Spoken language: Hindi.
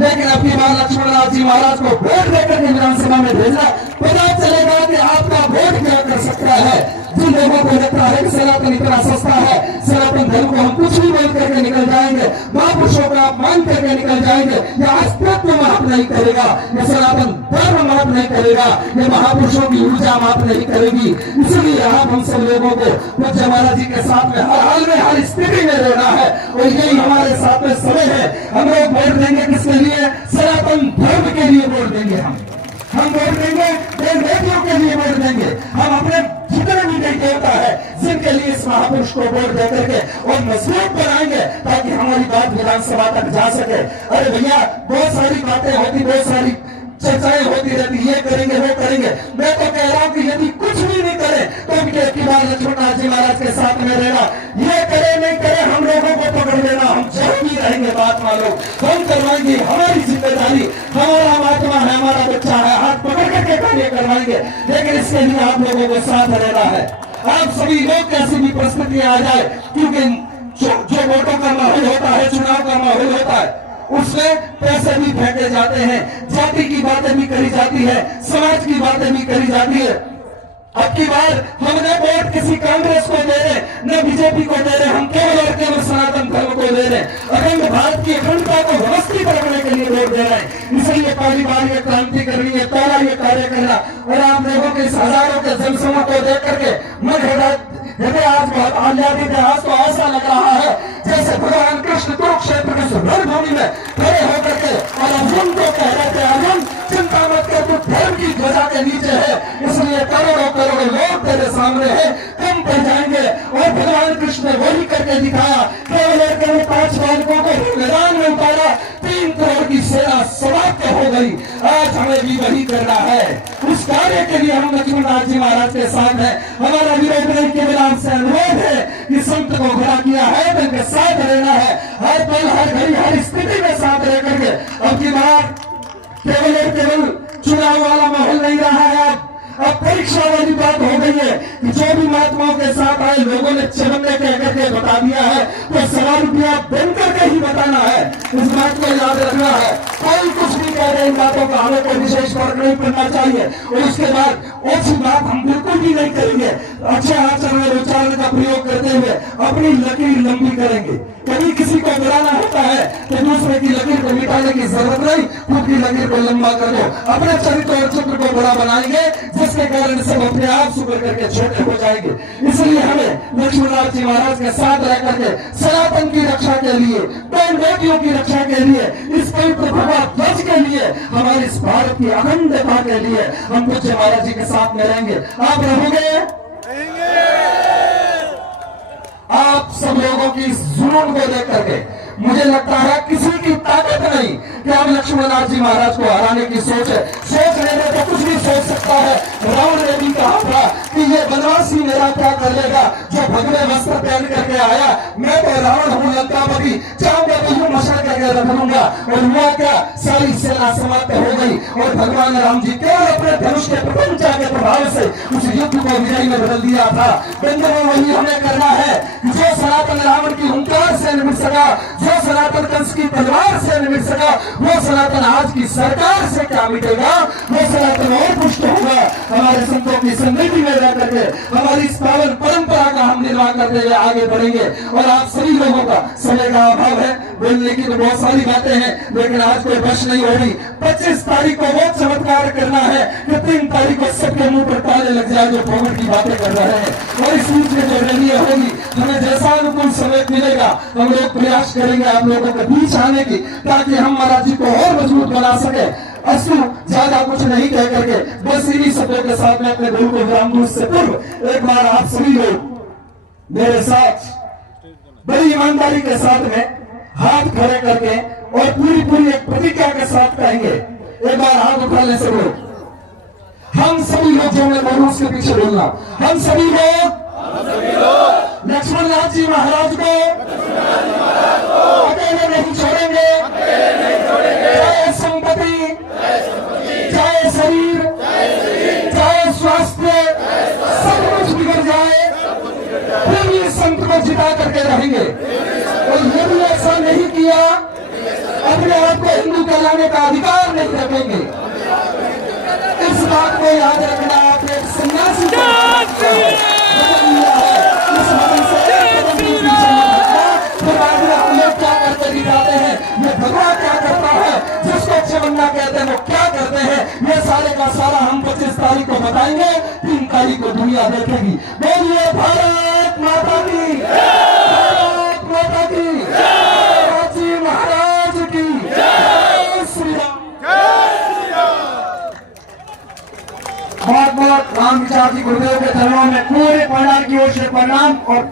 लेकिन अब की बार लक्ष्मणदास जी महाराज को वोट देकर के विधानसभा में भेजना, पता चलेगा कि आपका वोट क्या कर सकता है। जिन लोगों को लगता है कि सनातन इतना सस्ता है, सनातन धर्म को हम कुछ भी बोल करके निकल जाएंगे, महापुरुषों का अपमान करके निकल जाएंगे, यह अस्तित्व माफ नहीं करेगा, यह सनातन धर्म माफ नहीं करेगा, यह महापुरुषों की ऊर्जा माफ नहीं करेगी। इसलिए आप हम सब लोगों को पूज्य महाराज जी के साथ में हर हाल में हर स्थिति में रहना है और यही हमारे साथ में समय है। हम लोग वोट देंगे किसके लिए? सनातन धर्म के लिए वोट देंगे। हम वोट देंगे देश बेटियों के लिए वोट देंगे। हम अपने जितने भी देश देवता है जिनके लिए इस महापुरुष को वोट दे करके और मजबूत बनाएंगे ताकि हमारी बात विधानसभा तक जा सके। अरे भैया बहुत सारी बातें होती, बहुत सारी चर्चाएं होती रहती, ये करेंगे वो करेंगे। मैं तो कह रहा हूँ कि यदि कुछ भी नहीं करे तो की बार लक्ष्मणदास जी महाराज के साथ में रहना, ये करे नहीं करे हम लोगों को पकड़ लेना, हम जब भी रहेंगे महात्मा लोग, हम करवाएंगे, हमारी जिम्मेदारी, हमारा महात्मा है, हमारा बच्चा है, हाथ पकड़ करके कार्य करवाएंगे। लेकिन इसके लिए आप लोगों को साथ रहना है। आप सभी लोग कैसी भी परिस्थिति आ जाए, क्योंकि जो वोटों का माहौल होता है, चुनाव का माहौल होता है, उसमें पैसे भी फेंके जाते हैं, जाति की बातें भी करी जाती है, समाज की बातें भी करी जाती है। अब की बार हमने वोट किसी कांग्रेस को दे रहे, न बीजेपी को दे रहे, हम केवल और केवल सनातन धर्म को दे रहे, अखंड भारत की अखंडता को व्यवस्थित रखने के लिए वोट दे रहे हैं। इसलिए पहली बार ये क्रांति करनी है, पहला ये कार्य करना। और आप लोगों के इस हजारों के जनसमूह को देख करके मन हृदय आज बहुत आह्लादित है। आज तो ऐसा लग रहा है जैसे भगवान कृष्ण कुरुक्षेत्र के रणभूमि में खड़े होकर के और अर्जुन को कह रहे थे, अर्जुन चिंता मत कर, तू धर्म की ध्वजा के नीचे है, इसलिए करोड़ों करोड़ों लोग तेरे सामने है, कम पड़ जाएंगे। और भगवान कृष्ण ने वही करके दिखाया, केवल 5 बालकों को मैदान में उतारा, 3 करोड़ की सेना समाप्त हो गई। आज हमें भी वही करना है। उस कार्य के लिए हम लक्ष्मणदास जी महाराज के साथ हैं। हमारा विरोध नहीं, केवल आपसे अनुरोध है कि संत को खड़ा किया है तो इनके साथ रहना है, हर पल हर घड़ी हर स्थिति में साथ रह करके। अब की बार केवल और केवल चुनाव वाला माहौल नहीं रहा है, अब परीक्षा वाली बात हो गई है कि जो भी महात्माओं के साथ आए लोगों ने चवन्ने कह करके बता दिया है तो 1.25 रुपया बनकर के ही बताना है। इस बात को याद रखना है। कोई कुछ भी कह रहे, इन बातों का हमें कोई विशेष फर्क नहीं पड़ना चाहिए। और उसके बाद ऐसी बात हम बिल्कुल भी नहीं करेंगे। अच्छे आचरण और उच्चारण का प्रयोग करते हुए अपनी लकीर लंबी करेंगे। कभी किसी को बुलाना होता है तो दूसरे की लकीर को मिटाने की जरूरत नहीं, खुद की लकीर को लंबा कर दो। अपने चरित्र और चित्र को बड़ा बनाएंगे, जिसके कारण सब अपने आप सुधर करके छोटे हो जाएंगे। इसलिए हमें लक्ष्मणदास जी महाराज के साथ रह करके सनातन की रक्षा के लिए, बहन बेटियों की रक्षा के लिए, इस पवित्र भगवा ध्वज के लिए, हमारे इस भारत की अखंडता के लिए हम पूज्य महाराज जी के साथ में रहेंगे। आप रहोगे? आप सब लोगों की इस जुनून को देख करके मुझे लगता है किसी की ताकत नहीं कि अब लक्ष्मणदास जी महाराज को हराने की सोच है। सोच लेने तो कुछ भी सोच सकता है। रावण ने भी कहा था कि ये बनवासी मेरा क्या कर लेगा, जो भगवे वस्त्र पहन करके आया, मैं तो रावण हूँ, लंकापति, चाहूंगा तो यूं मशल करके रख लूंगा। और हुआ क्या, सारी सेना समाप्त हो गई और भगवान राम जी केवल अपने धनुष के प्रपंचा के प्रभाव से उस युद्ध को विजय में बदल दिया था। बंधुओं, वही हमें करना है। जो सनातन रावण की हुंकार से निमिट सका, जो सनातन कंस की तलवार से निमिट सका, वो सनातन आज की सरकार से क्या मिटेगा, वो सनातन और पुष्ट होगा। हमारे संतों की समृद्धि में रह करके हमारी इस पावन परंपरा का हम निर्वाह करते हुए आगे बढ़ेंगे। और आप सभी लोगों का समय का अभाव है, बोलने की तो बहुत सारी बातें हैं, लेकिन आज कोई बश नहीं हो रही। 25 तारीख को वो चमत्कार करना है कि 3 तारीख को सबके मुंह पर ताले लग जाए जो कोविड की बातें कर रहे हैं। और इस बीच में जो रैली होगी, हमें जैसा अनुकूल समय मिलेगा हम लोग प्रयास करेंगे आप लोगों के बीच आने की, ताकि हम महाराज जी को और मजबूत बना सके। अस्तु, ज्यादा कुछ नहीं कह करके बस इन्हीं शब्दों के साथ में अपने गुरु को विराम दूं से पूर्व एक बार आप सभी लोग मेरे साथ बड़ी ईमानदारी के साथ में हाथ खड़े करके और पूरी एक प्रतिज्ञा के साथ कहेंगे। एक बार हाथ उठा ले सब लोग। हम सभी लोग जो मैं बोलूं उसके पीछे बोलना। हम सभी लोग लक्ष्मणदास जी महाराज को अकेले नहीं छोड़ेंगे। चाहे संपत्ति, चाहे शरीर, चाहे स्वास्थ्य, सब कुछ बिगड़ जाए, फिर भी संत को जिता करके रहेंगे। और यदि ऐसा नहीं किया, अपने आप को हिंदू कहलाने का अधिकार नहीं रखेंगे। इस बात को याद रखना। आप एक सन्यासी को बदल लिया है, इस मदन से कदम भी पीछे मत हटना। फिर बाद में हम लोग क्या करते दिखाते हैं, ये भगवान क्या करता है, जिसको चवन्ना कहते हैं वो क्या करते हैं, ये सारे का सारा हम 25 तारीख को बताएंगे। 3 तारीख को दुनिया देखेगी। बोलिए भारत माता की, भारत माता की, जी महाराज की जय श्री राम। बहुत बहुत राम विचार जी गुरुदेव के चरणों में पूरे परिवार की ओर से प्रणाम। और